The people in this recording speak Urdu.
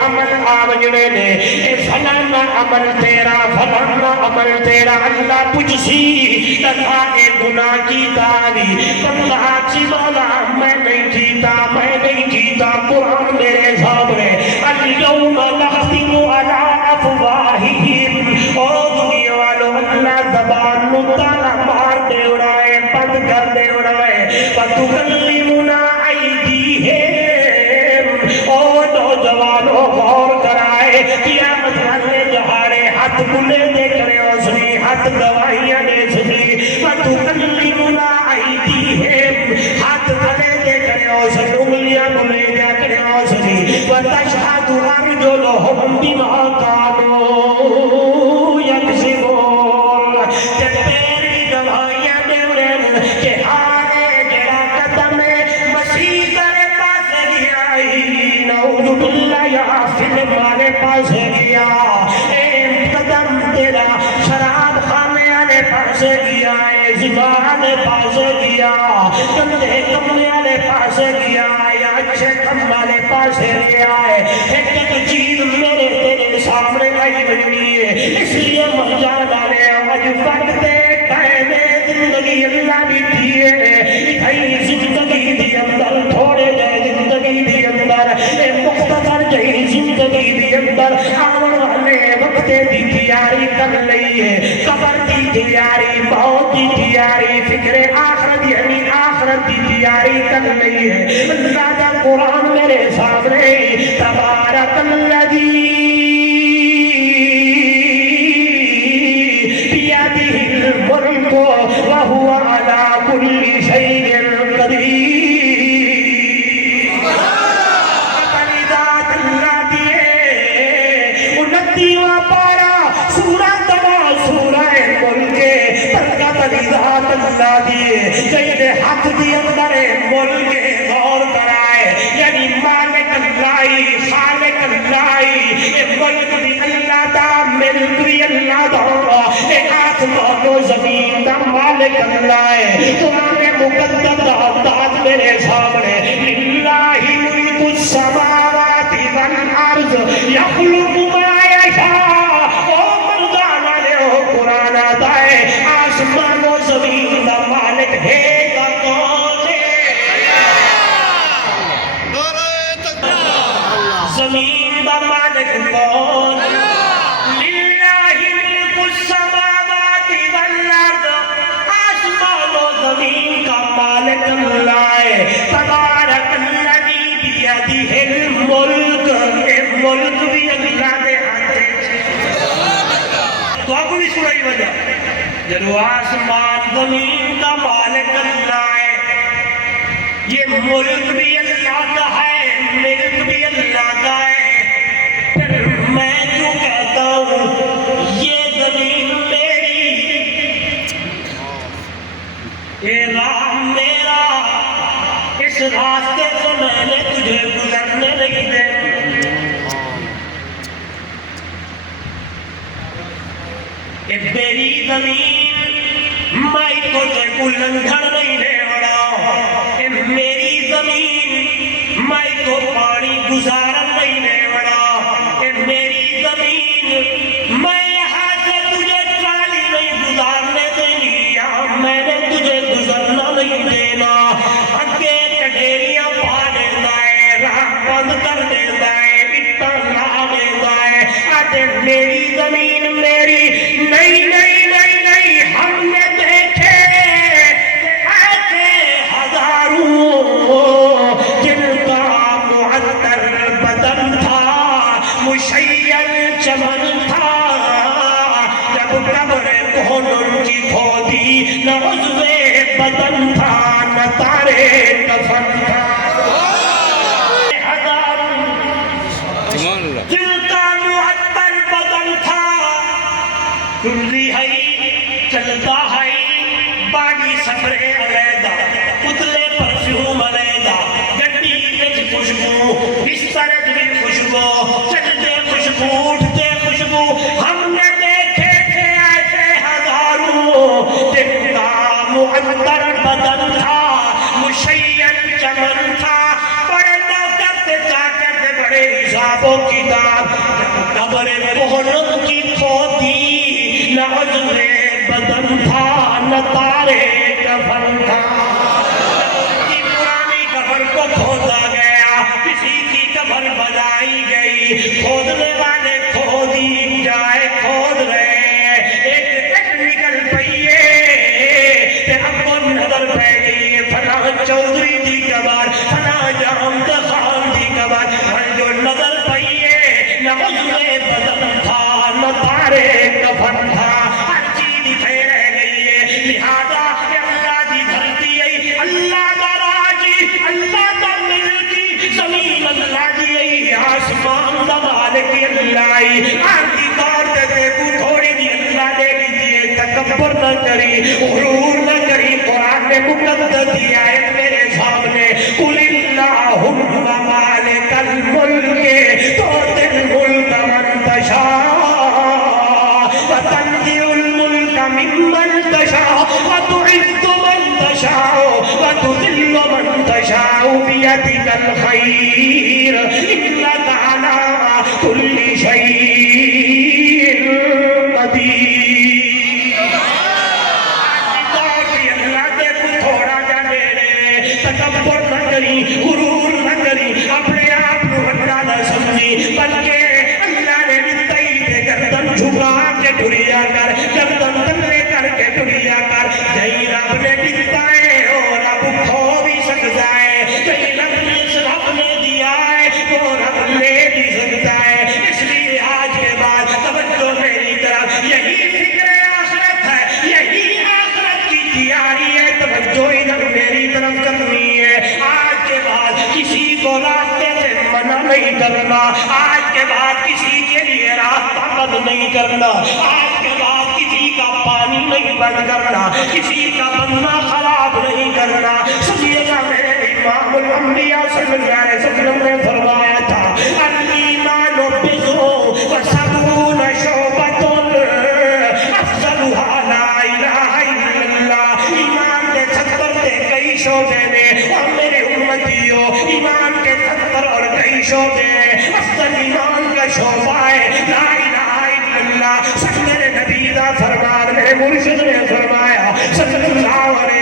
عمل آوجڑے نے فلانا عمل تیرا فلانا عمل تیرا اللہ پوچھسی تکا اے گناہ کیتا بھی بندہ آچی مولا میں نہیں کیتا قرآن میرے سامنے اليوم نختم علی افواہہم او دنیا والو اللہ زبان نتالا مار دے اڑائے بند کر دے اڑائے وَتُكَلِّمُنَا أَيْدِيهِمْ او نوجوانوں غور کرائے قیامت والے دہاڑے ہاتھ بلے دے کرے اسنی ہاتھ گواہیاں دے سنی وَتُكَلِّمُنَا أَيْدِيهِمْ ہاتھ بلے دے کرے اسنی انگلیاں بلے دے کرے اسنی وَتَشْهَدُ أَرْجُلُهُمْ بِمَا كَانُوا يَكْسِبُونَ تے پیری گواہیاں دے رہے کہ آرے جڑا قدم مسیح کرے پاس گیا نعوذ باللہ یا فلم والے پاس گیا اے قدم تیرا شراب خانے والے پاس گیا زنا والے پاس گیا گندے کمرے والے پاس گیا یا اچھے کم والے پاس گیا ایک چیز میرے تیرے سامنے آئی بنی ہے اس لیے مجھا ڈالے آج وقت ٹائم زندگی اللہ بھی دیئے اتھائی زندگی دی اندر تھوڑے جائے زندگی دی اندر مختصر جائے زندگی دی اندر آمن والے وقت دی تیاری کر لئیے قبر دی تیاری موت دی تیاری فکر آخرت یعنی آخرت دی تیاری کر لئیے اللہ دا قرآن میرے سامنے تبارک الذی بیدہ الملک وہو علی کل شیء قدیر اللہ دیئے جیدے حق دی اندر ملک غور کرائے یعنی مالک اللہ خالق اللہ اے ملک بھی اللہ دا ملک بھی اللہ دا اے آسمان و زمین دا مالک اللہ ہے قرآن مقدس دا انداز میرے سامنے للہ ملک السماوات والارض یخلق ما یشاء او مردانہ نے او قرآن آتا ہے آسمان و زمین دا مالک ہے گا کون ہے زمین دا مالک کون للہ ملک السماوات والارض آسمان و زمین کا مالک اللہ ہے تبارک الذی بیدہ الملک اے ملک بھی اللہ دے ہاتھ تو آپ کو بھی سنائی وجہ جنو آسمان زمین کا مالک اللہ ہے یہ ملک بھی اللہ کا ہے ملک بھی اللہ کا ہے پھر میں جو کہتا ہوں یہ زمین میری یہ راہ میرا اس راستے سے میں نے تجھے گزرنے نہیں دے کہ میری زمین میں تجھے گلنگھر نہیں دے وڑا کہ میری زمین میں تو پانی گزارن نہیں دے وڑا کہ میری زمین میں یہاں سے تجھے ٹرالی نہیں گزارنے دینی یا میں نے تجھے گزرنا نہیں دینا اگے کٹیریاں پا دیتا ہے راہ بند کر دیتا ہے اٹھا لا دیتا ہے آتے میری زمین میری نہیں نہیں نہیں نہیں ہم نے دیکھے ایسے ہزاروں جن کا معطر بدن تھا مشیل چمن تھا جب قبر کون ان کی کھودی نہ عضو بدن تھا نہ تارے کفن تھا جن کا معطر بدن تھا چلی ہے چلتا ہے باڑی سفرے علیدہ پتلے پرفیوم علیدہ گڈی وچ خوشبو بستر وچ خوشبو چلتے خوشبو اٹھتے خوشبو ہم نے دیکھے تھے ایسے ہزاروں جن کا معطر بدن تھا مشیل چمن تھا بڑے نوکر تھے جاکر بڑے حسابوں کی تارے کفن تھا کی پرانی کفن کو کھودا گیا کسی کی کفن بنائی گئی کھودنے والے کھودی جائے کھود رہے ایک نکل پئیے کہ ہم کو نظر پہ گئی فلاں چودھری دی کبار فلاں جامد خان دی کبار ہر جو نظر پئیے نہ عضو بدن تھا نہ تارے کفن تھا ہر چیز پھیرے گئی ہے لہذا اللہ دی دھرتی ہے اللہ دا راجی اللہ دا ملکی زمین اللہ دی ہے آسمان دا مالک اللہ ہے آنٹی طور تے دیکھو تھوڑی دی اللہ دے لیجئے تکبر نہ کری غرور نہ کری قرآن نے مقدس دی آیت میرے سامنے قل اللہم مالک الملک تؤتی الملک من تشاء وتنزع الملک ممن تشاء وتعز من تشاء وتذل من تشاء بيدك الخير إنك على كل شيء قدير تکبر نہ کری غرور نہ کری اپنے آپ کو بڑا نہ سمجھی بلکہ اللہ نے دتائی تے گردن جھکا کے ٹریا کر گردن تلے کر کے ٹریا کر جئی رب نے دتا ہے اور رب کھو بھی سکتا ہے جئی رب نے دیا ہے وہ رب لے بھی سکتا ہے اس لیے آج کے بعد توجہ میری طرف یہی فکر آخرت ہے یہی آخرت کی تیاری ہے توجہ ادھر میری طرف کرنی ہے آج کے بعد کسی کو راستے سے منع نہیں کرنا آج کے بعد کسی کے لیے راستہ بند نہیں کرنا آج کے بعد کسی کا پانی نہیں بند کرنا کسی کا بننا خراب نہیں کرنا سمجھیے میرے امام الانبیاء صلی اللہ علیہ وسلم نے فرمایا تھا الایمان بضع وسبعون شعبۃ افضلها لا الہ الا اللہ ایمان کے 70 سے کئی شعبے میں اور میرے امتیوں ایمان کے 70 اور کئی شعبے ہیں افضل ایمان کا شعبہ ہے لا الہ الا اللہ سب میرے نبی دا فرمان میرے مرشد نے فرمایا صلی اللہ علیہ